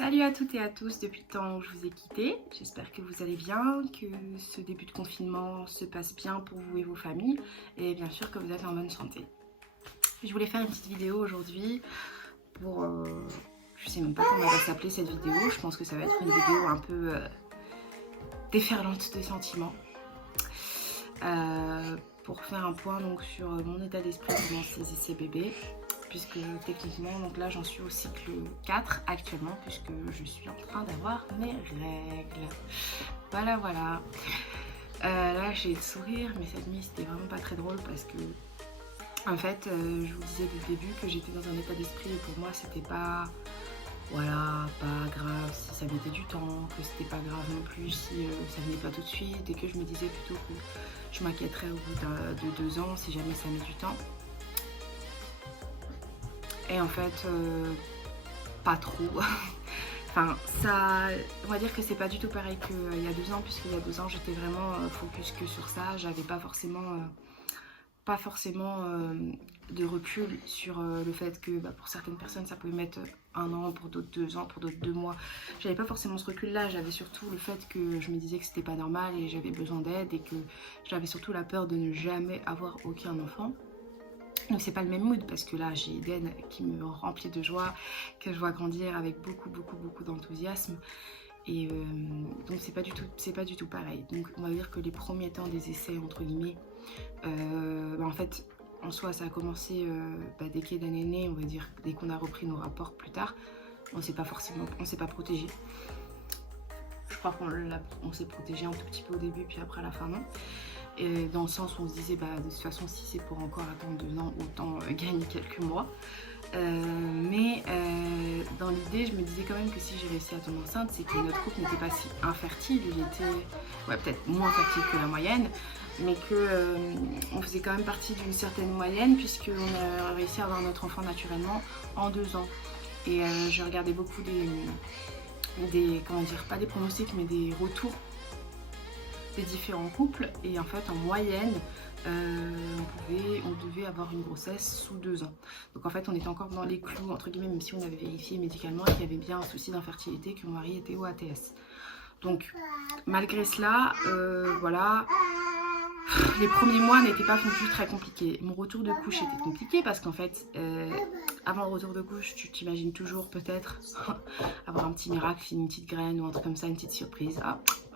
Salut à toutes et à tous depuis le temps où je vous ai quitté. J'espère que vous allez bien, que ce début de confinement se passe bien pour vous et vos familles et bien sûr que vous êtes en bonne santé. Je voulais faire une petite vidéo aujourd'hui pour... je sais même pas comment elle va s'appeler cette vidéo. Je pense que ça va être une vidéo un peu déferlante de sentiments. Pour faire un point donc, sur mon état d'esprit pendant ces essais bébés. Puisque techniquement, donc là j'en suis au cycle 4 actuellement, puisque je suis en train d'avoir mes règles. Voilà. Là j'ai le sourire, mais cette nuit c'était vraiment pas très drôle parce que en fait je vous disais dès le début que j'étais dans un état d'esprit et pour moi c'était pas pas grave si ça mettait du temps, que c'était pas grave non plus si ça venait pas tout de suite, et que je me disais plutôt que je m'inquiéterais au bout de 2 ans si jamais ça met du temps. Et en fait, pas trop. Enfin, ça, on va dire que c'est pas du tout pareil qu'il y a 2 ans, puisqu'il y a 2 ans, j'étais vraiment focus que sur ça. J'avais pas forcément de recul sur le fait que pour certaines personnes, ça pouvait mettre 1 an, pour d'autres 2 ans, pour d'autres 2 mois. J'avais pas forcément ce recul-là. J'avais surtout le fait que je me disais que c'était pas normal et j'avais besoin d'aide, et que j'avais surtout la peur de ne jamais avoir aucun enfant. Donc c'est pas le même mood parce que là j'ai Eden qui me remplit de joie, que je vois grandir avec beaucoup d'enthousiasme, et donc c'est pas du tout pareil. Donc on va dire que les premiers temps des essais entre guillemets, en fait en soi ça a commencé dès qu'Eden est né, on va dire dès qu'on a repris nos rapports plus tard. On s'est pas protégé. Je crois qu'on s'est protégé un tout petit peu au début, puis après à la fin non. Et dans le sens où on se disait de toute façon si c'est pour encore attendre 2 ans, autant gagner quelques mois. Mais dans l'idée je me disais quand même que si j'ai réussi à tomber enceinte, c'est que notre couple n'était pas si infertile. Il était peut-être moins fertile que la moyenne, mais que on faisait quand même partie d'une certaine moyenne, puisqu'on a réussi à avoir notre enfant naturellement en 2 ans. Et je regardais beaucoup comment dire, pas des pronostics mais des retours des différents couples, et en fait en moyenne on devait avoir une grossesse sous 2 ans. Donc en fait on était encore dans les clous entre guillemets, même si on avait vérifié médicalement qu'il y avait bien un souci d'infertilité, que mon mari était au ATS. Donc malgré cela, voilà, les premiers mois n'étaient pas non plus très compliqués. Mon retour de couche était compliqué parce qu'en fait avant le retour de couche tu t'imagines toujours peut-être avoir un petit miracle, une petite graine ou un truc comme ça, une petite surprise.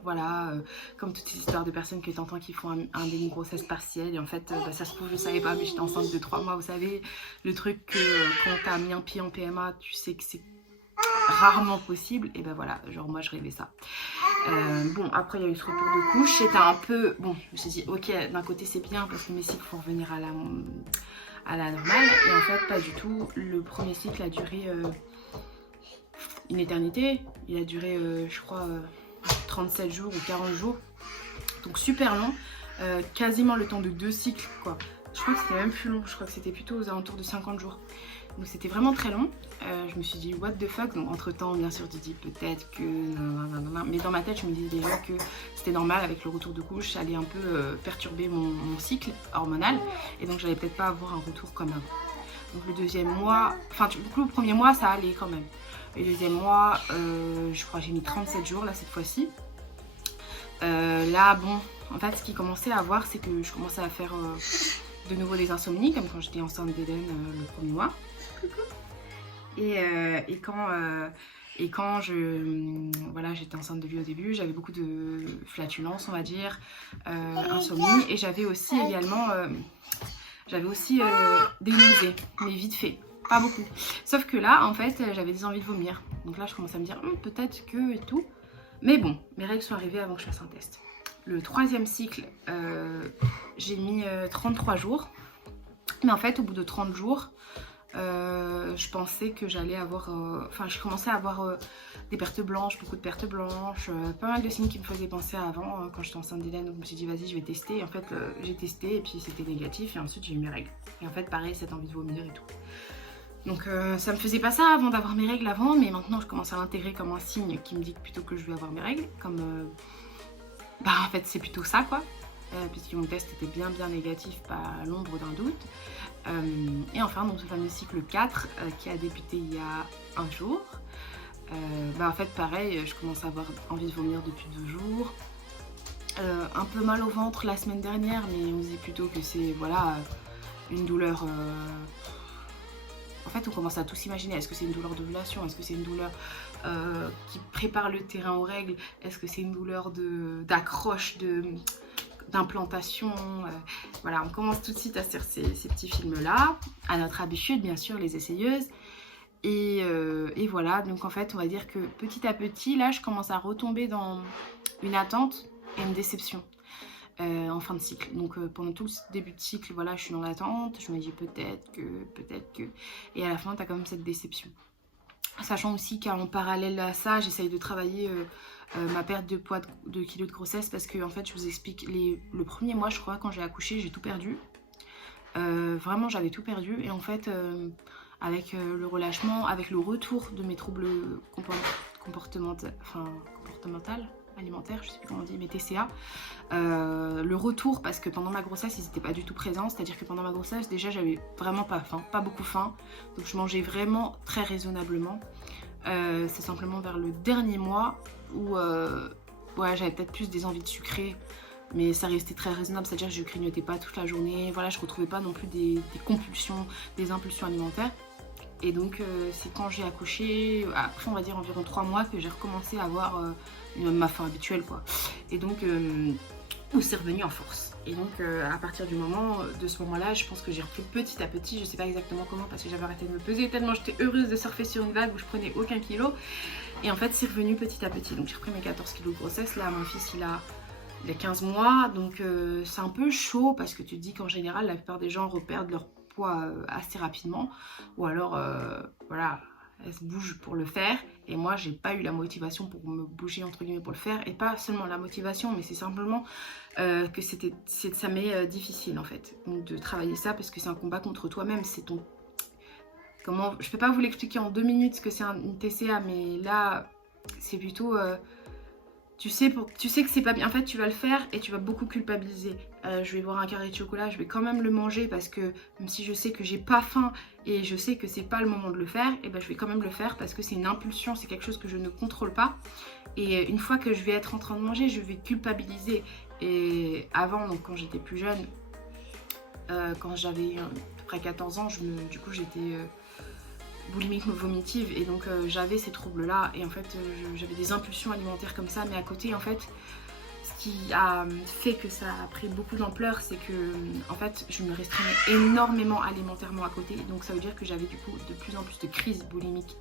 Voilà, comme toutes ces histoires de personnes que tu entends qui font un déni de grossesse partielle, et en fait ça se trouve je savais pas, mais j'étais enceinte de 3 mois, vous savez, le truc que quand t'as mis un pied en PMA tu sais que c'est rarement possible. Et voilà, genre moi je rêvais ça. Bon, après il y a eu ce retour de couche, c'était un peu, bon je me suis dit ok, d'un côté c'est bien parce que mes cycles font revenir à la normale, et en fait pas du tout. Le premier cycle a duré une éternité, il a duré je crois 37 jours ou 40 jours, donc super long, quasiment le temps de 2 cycles quoi. Je crois que c'était même plus long, je crois que c'était plutôt aux alentours de 50 jours. Donc c'était vraiment très long. Je me suis dit what the fuck. Donc entre temps bien sûr tu dis peut-être que mais dans ma tête je me disais déjà que c'était normal, avec le retour de couche ça allait un peu perturber mon cycle hormonal, et donc j'allais peut-être pas avoir un retour comme avant. Donc le deuxième mois, enfin du coup le premier mois ça allait quand même. Le deuxième mois je crois que j'ai mis 37 jours là cette fois-ci. Là bon, en fait ce qui commençait à voir c'est que je commençais à faire de nouveau des insomnies, comme quand j'étais enceinte d'Eden le premier mois. Et quand j'étais enceinte de lui au début, j'avais beaucoup de flatulence on va dire, insomnie, et j'avais aussi également des nausées, mais vite fait, pas beaucoup. Sauf que là en fait j'avais des envies de vomir, donc là je commençais à me dire peut-être que et tout, mais bon, mes règles sont arrivées avant que je fasse un test. Le troisième cycle, j'ai mis 33 jours, mais en fait au bout de 30 jours je pensais que j'allais avoir, je commençais à avoir des pertes blanches, beaucoup de pertes blanches, pas mal de signes qui me faisaient penser à avant quand j'étais enceinte d'Eden. Donc je me suis dit vas-y je vais tester, et en fait j'ai testé et puis c'était négatif, et ensuite j'ai eu mes règles. Et en fait pareil, cette envie de vomir et tout. Donc ça me faisait pas ça avant d'avoir mes règles avant, mais maintenant je commence à l'intégrer comme un signe qui me dit plutôt que je vais avoir mes règles, comme en fait c'est plutôt ça quoi, puisque mon test était bien négatif, pas à l'ombre d'un doute. Et enfin donc ce fameux cycle 4 qui a débuté il y a un jour, En fait pareil, je commence à avoir envie de vomir depuis 2 jours. Un peu mal au ventre la semaine dernière, mais on se dit plutôt que c'est voilà, une douleur... En fait on commence à tout s'imaginer. Est-ce que c'est une douleur d'ovulation? Est-ce que c'est une douleur qui prépare le terrain aux règles? Est-ce que c'est une douleur d'accroche, d'implantation? Voilà, on commence tout de suite à se faire ces petits films-là, à notre habitude bien sûr, les essayeuses. Et voilà, donc en fait on va dire que petit à petit, là je commence à retomber dans une attente et une déception en fin de cycle. Donc pendant tout le début de cycle, voilà, je suis dans l'attente, je me dis peut-être que... Et à la fin, tu as quand même cette déception. Sachant aussi qu'en parallèle à ça, j'essaye de travailler ma perte de poids de kilos de grossesse, parce que en fait, je vous explique, le premier mois, je crois, quand j'ai accouché, j'ai tout perdu. Vraiment, j'avais tout perdu. Et en fait, avec le relâchement, avec le retour de mes troubles comportementaux, alimentaire, je sais plus comment on dit, mais TCA, le retour, parce que pendant ma grossesse ils n'étaient pas du tout présents, c'est à dire que pendant ma grossesse déjà j'avais vraiment pas faim, pas beaucoup faim, donc je mangeais vraiment très raisonnablement. C'est simplement vers le dernier mois où ouais, j'avais peut-être plus des envies de sucrer, mais ça restait très raisonnable, c'est à dire que je grignotais pas toute la journée, voilà, je retrouvais pas non plus des compulsions, des impulsions alimentaires. Et donc c'est quand j'ai accouché, après on va dire environ 3 mois, que j'ai recommencé à avoir ma faim habituelle quoi. Et donc où c'est revenu en force. Et donc à partir du moment de ce moment-là, je pense que j'ai repris petit à petit, je sais pas exactement comment parce que j'avais arrêté de me peser tellement j'étais heureuse de surfer sur une vague où je prenais aucun kilo. Et en fait c'est revenu petit à petit. Donc j'ai repris mes 14 kilos de grossesse. Là mon fils il a 15 mois, donc c'est un peu chaud parce que tu te dis qu'en général la plupart des gens reperdent leur poids assez rapidement, ou alors voilà, elle se bouge pour le faire, et moi j'ai pas eu la motivation pour me bouger entre guillemets pour le faire, et pas seulement la motivation, mais c'est simplement que ça m'est difficile en fait, donc de travailler ça, parce que c'est un combat contre toi-même, c'est ton... Comment, je peux pas vous l'expliquer en 2 minutes ce que c'est une TCA, mais là c'est plutôt... tu sais que c'est pas bien, en fait tu vas le faire et tu vas beaucoup culpabiliser. Je vais boire un carré de chocolat, je vais quand même le manger parce que même si je sais que j'ai pas faim et je sais que c'est pas le moment de le faire, et ben je vais quand même le faire parce que c'est une impulsion, c'est quelque chose que je ne contrôle pas. Et une fois que je vais être en train de manger, je vais culpabiliser. Et avant, donc quand j'étais plus jeune, quand j'avais à peu près 14 ans, du coup j'étais... boulimique vomitive, et donc j'avais ces troubles là, et en fait j'avais des impulsions alimentaires comme ça, mais à côté en fait ce qui a fait que ça a pris beaucoup d'ampleur, c'est que en fait je me restreignais énormément alimentairement à côté, donc ça veut dire que j'avais du coup de plus en plus de crises boulimiques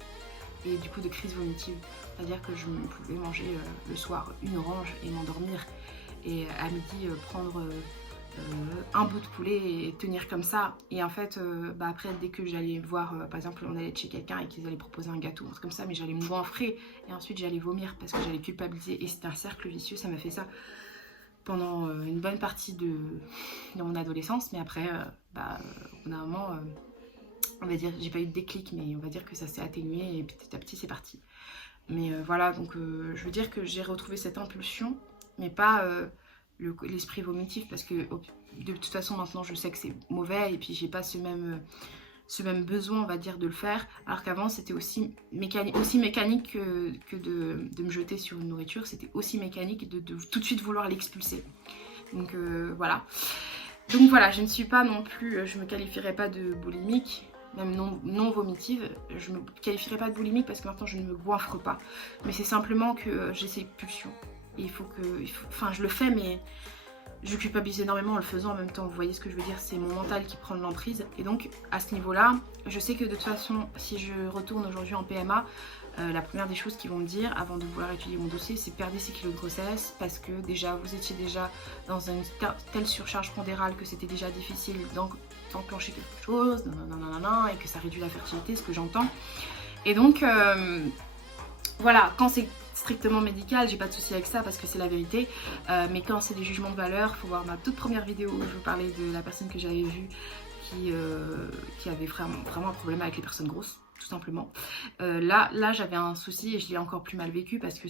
et du coup de crises vomitives, c'est à dire que je pouvais manger le soir une orange et m'endormir, et à midi prendre un bout de poulet et tenir comme ça. Et en fait après dès que j'allais voir par exemple on allait chez quelqu'un et qu'ils allaient proposer un gâteau, un truc comme ça, mais j'allais me goinfrer et ensuite j'allais vomir parce que j'allais culpabiliser, et c'était un cercle vicieux. Ça m'a fait ça pendant une bonne partie de mon adolescence, mais après au bout d'un moment on va dire, j'ai pas eu de déclic, mais on va dire que ça s'est atténué et petit à petit c'est parti. Mais voilà, donc je veux dire que j'ai retrouvé cette impulsion, mais pas l'esprit vomitif, parce que de toute façon maintenant je sais que c'est mauvais, et puis j'ai pas ce même besoin on va dire de le faire, alors qu'avant c'était aussi mécanique que de me jeter sur une nourriture, c'était aussi mécanique de tout de suite vouloir l'expulser. Donc voilà, je ne suis pas non plus, je me qualifierais pas de boulimique, même non vomitive, je me qualifierais pas de boulimique parce que maintenant je ne me goinfre pas, mais c'est simplement que j'ai ces pulsions. Et enfin je le fais, mais je culpabilise énormément en le faisant en même temps, vous voyez ce que je veux dire, c'est mon mental qui prend de l'emprise. Et donc à ce niveau là, je sais que de toute façon si je retourne aujourd'hui en PMA, la première des choses qu'ils vont me dire avant de vouloir étudier mon dossier, c'est perdre 6 kilos de grossesse, parce que déjà vous étiez déjà dans une telle surcharge pondérale que c'était déjà difficile d'enclencher quelque chose, et que ça réduit la fertilité, ce que j'entends. Et donc voilà, quand c'est strictement médical, j'ai pas de souci avec ça parce que c'est la vérité, mais quand c'est des jugements de valeur, faut voir ma toute première vidéo où je vous parlais de la personne que j'avais vue qui avait vraiment un problème avec les personnes grosses, tout simplement. Là j'avais un souci et je l'ai encore plus mal vécu, parce que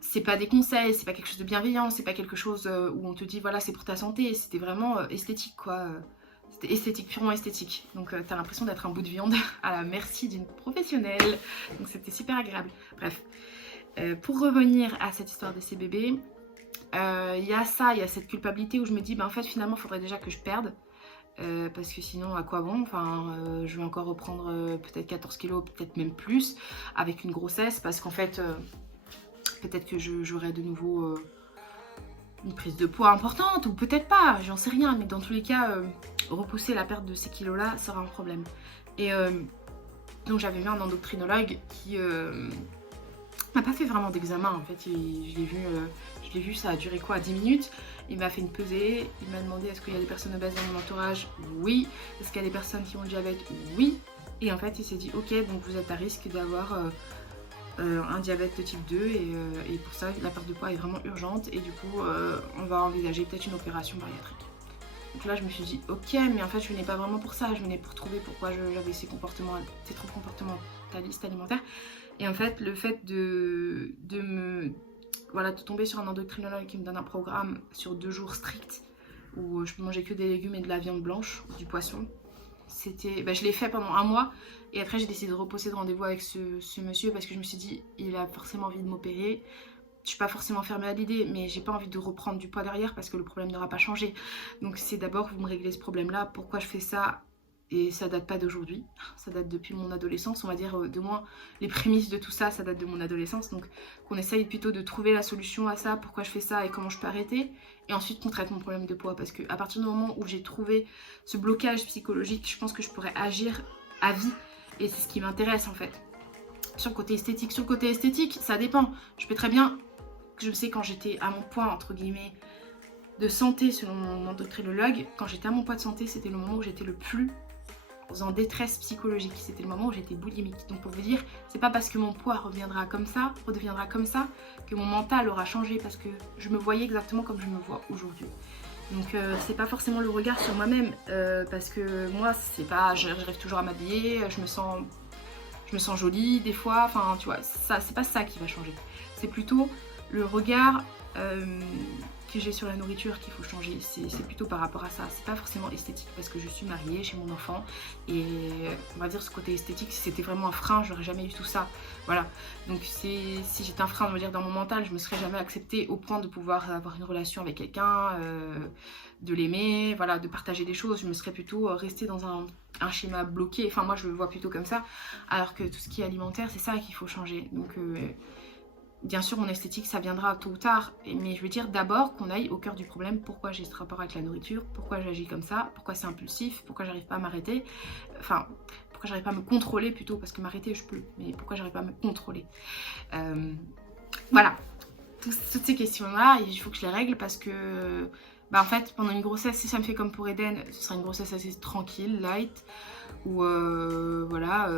c'est pas des conseils, c'est pas quelque chose de bienveillant, c'est pas quelque chose où on te dit voilà c'est pour ta santé, c'était vraiment esthétique quoi. C'était esthétique, purement esthétique. Donc t'as l'impression d'être un bout de viande à la merci d'une professionnelle. Donc c'était super agréable. Bref, pour revenir à cette histoire de ces bébés, il y a ça, il y a cette culpabilité où je me dis, en fait finalement il faudrait déjà que je perde. Parce que sinon à quoi bon, enfin je vais encore reprendre peut-être 14 kilos, peut-être même plus avec une grossesse, parce qu'en fait peut-être que j'aurai de nouveau une prise de poids importante, ou peut-être pas, j'en sais rien, mais dans tous les cas repousser la perte de ces kilos là sera un problème. Et donc j'avais vu un endocrinologue qui n'a pas fait vraiment d'examen en fait, je l'ai vu, ça a duré quoi, 10 minutes. Il m'a fait une pesée, il m'a demandé est-ce qu'il y a des personnes obèses dans mon entourage? Oui. Est-ce qu'il y a des personnes qui ont le diabète? Oui. Et en fait il s'est dit ok, donc vous êtes à risque d'avoir un diabète de type 2 et pour ça la perte de poids est vraiment urgente et du coup on va envisager peut-être une opération bariatrique. Donc là je me suis dit ok, mais en fait je venais pas vraiment pour ça, je venais pour trouver pourquoi j'avais ces troubles comportementalistes alimentaires. Et en fait le fait de tomber sur un endocrinologue qui me donne un programme sur 2 jours stricts où je peux manger que des légumes et de la viande blanche, du poisson. Je l'ai fait pendant 1 mois et après j'ai décidé de reposer de rendez-vous avec ce monsieur parce que je me suis dit il a forcément envie de m'opérer. Je suis pas forcément fermée à l'idée, mais j'ai pas envie de reprendre du poids derrière parce que le problème n'aura pas changé. Donc c'est d'abord vous me réglez ce problème là, pourquoi je fais ça. Et ça date pas d'aujourd'hui, ça date depuis mon adolescence, on va dire de moins les prémices de tout ça, ça date de mon adolescence. Donc qu'on essaye plutôt de trouver la solution à ça, pourquoi je fais ça et comment je peux arrêter. Et ensuite qu'on traite mon problème de poids, parce qu'à partir du moment où j'ai trouvé ce blocage psychologique, je pense que je pourrais agir à vie. Et c'est ce qui m'intéresse en fait. Sur le côté esthétique, ça dépend. Je peux très bien, je sais quand j'étais à mon poids entre guillemets de santé selon mon endocrinologue, quand j'étais à mon poids de santé, c'était le moment où j'étais le plus en détresse psychologique, c'était le moment où j'étais boulimique. Donc pour vous dire, c'est pas parce que mon poids redeviendra comme ça que mon mental aura changé, parce que je me voyais exactement comme je me vois aujourd'hui. Donc c'est pas forcément le regard sur moi-même, parce que moi c'est pas, j'arrive toujours à m'habiller, je me sens jolie des fois, enfin tu vois, ça c'est pas ça qui va changer. C'est plutôt le regard que j'ai sur la nourriture qu'il faut changer, c'est plutôt par rapport à ça. C'est pas forcément esthétique parce que je suis mariée, j'ai mon enfant et on va dire ce côté esthétique, si c'était vraiment un frein, j'aurais jamais eu tout ça. Voilà, donc si j'étais un frein, on va dire dans mon mental, je me serais jamais acceptée au point de pouvoir avoir une relation avec quelqu'un, de l'aimer, voilà, de partager des choses. Je me serais plutôt restée dans un schéma bloqué, enfin moi je le vois plutôt comme ça, alors que tout ce qui est alimentaire, c'est ça qu'il faut changer. Donc bien sûr, mon esthétique, ça viendra tôt ou tard, mais je veux dire d'abord qu'on aille au cœur du problème. Pourquoi j'ai ce rapport avec la nourriture? Pourquoi j'agis comme ça? Pourquoi c'est impulsif? Pourquoi j'arrive pas à m'arrêter? Enfin, pourquoi j'arrive pas à me contrôler plutôt? Parce que m'arrêter, je peux, mais pourquoi j'arrive pas à me contrôler? Voilà, toutes ces questions-là, il faut que je les règle parce que, en fait, pendant une grossesse, si ça me fait comme pour Eden, ce sera une grossesse assez tranquille, light, où voilà,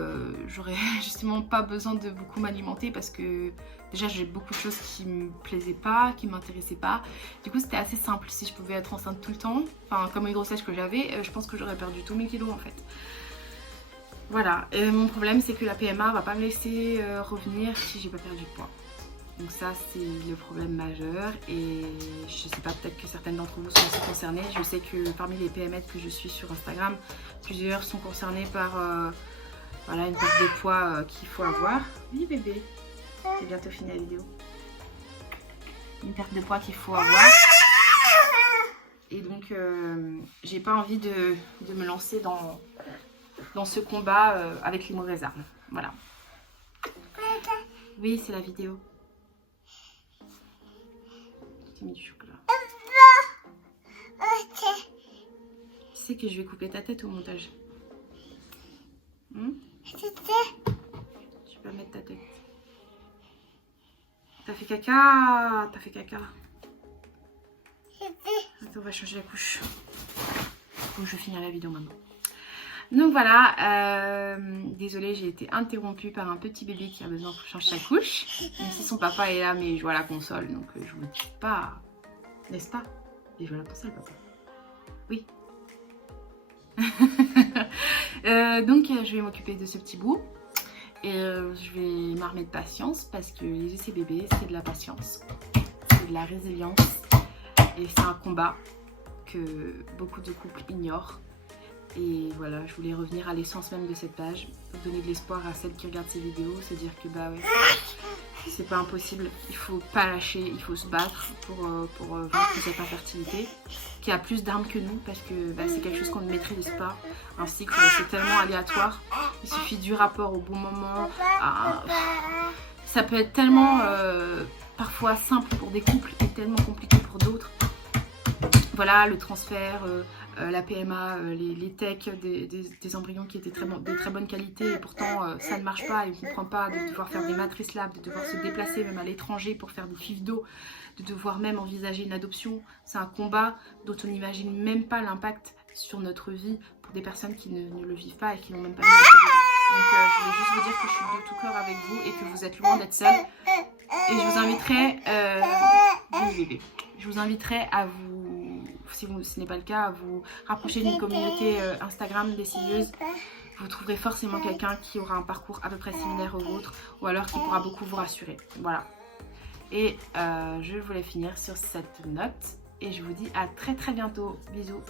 j'aurais justement pas besoin de beaucoup m'alimenter parce que déjà j'ai beaucoup de choses qui me plaisaient pas, qui m'intéressaient pas. Du coup c'était assez simple, si je pouvais être enceinte tout le temps, enfin comme une grossesse que j'avais, je pense que j'aurais perdu tous mes kilos en fait. Voilà, mon problème c'est que la PMA va pas me laisser revenir si j'ai pas perdu de poids. Donc ça c'est le problème majeur et je sais pas, peut-être que certaines d'entre vous sont aussi concernées. Je sais que parmi les PMètres que je suis sur Instagram, plusieurs sont concernés par voilà, une perte de poids qu'il faut avoir. Oui bébé, c'est bientôt fini la vidéo. Une perte de poids qu'il faut avoir. Et donc j'ai pas envie de me lancer dans ce combat avec les mauvaises armes. Voilà. Oui, c'est la vidéo. J'ai mis du chocolat. Tu sais que je vais couper ta tête au montage. Tu peux mettre ta tête. T'as fait caca. T'as fait caca. Attends, on va changer la couche. Bon, je vais finir la vidéo maintenant. Donc voilà, désolée, j'ai été interrompue par un petit bébé qui a besoin qu'on change sa couche. Même si son papa est là, mais il joue à la console, donc je vous dis pas, n'est-ce pas? Il joue à la console, papa. Oui. Donc je vais m'occuper de ce petit bout. Et je vais m'armer de patience parce que les essais bébés, c'est de la patience, c'est de la résilience. Et c'est un combat que beaucoup de couples ignorent. Et voilà, je voulais revenir à l'essence même de cette page, pour donner de l'espoir à celles qui regardent ces vidéos, se dire que bah ouais, c'est pas impossible, il faut pas lâcher, il faut se battre pour vaincre cette infertilité, qui a plus d'armes que nous, parce que bah, c'est quelque chose qu'on ne maîtrise pas. Un cycle, c'est tellement aléatoire, il suffit du rapport au bon moment, ça peut être tellement parfois simple pour des couples et tellement compliqué pour d'autres. Voilà, le transfert, la PMA, les techs des embryons qui étaient de très bonne qualité et pourtant ça ne marche pas et on ne comprend pas, de devoir faire des matrices labs, de devoir se déplacer même à l'étranger pour faire des FIV d'eau, de devoir même envisager une adoption. C'est un combat dont on n'imagine même pas l'impact sur notre vie pour des personnes qui ne le vivent pas et qui n'ont même pas mis les pieds dedans. Donc je voulais juste vous dire que je suis de tout cœur avec vous et que vous êtes loin d'être seul. Et je vous inviterai, je vous inviterai à vous, si ce n'est pas le cas, à vous rapprocher d'une communauté Instagram des scieuses. Vous trouverez forcément quelqu'un qui aura un parcours à peu près similaire au vôtre ou alors qui pourra beaucoup vous rassurer. Voilà. Et je voulais finir sur cette note et je vous dis à très bientôt. Bisous.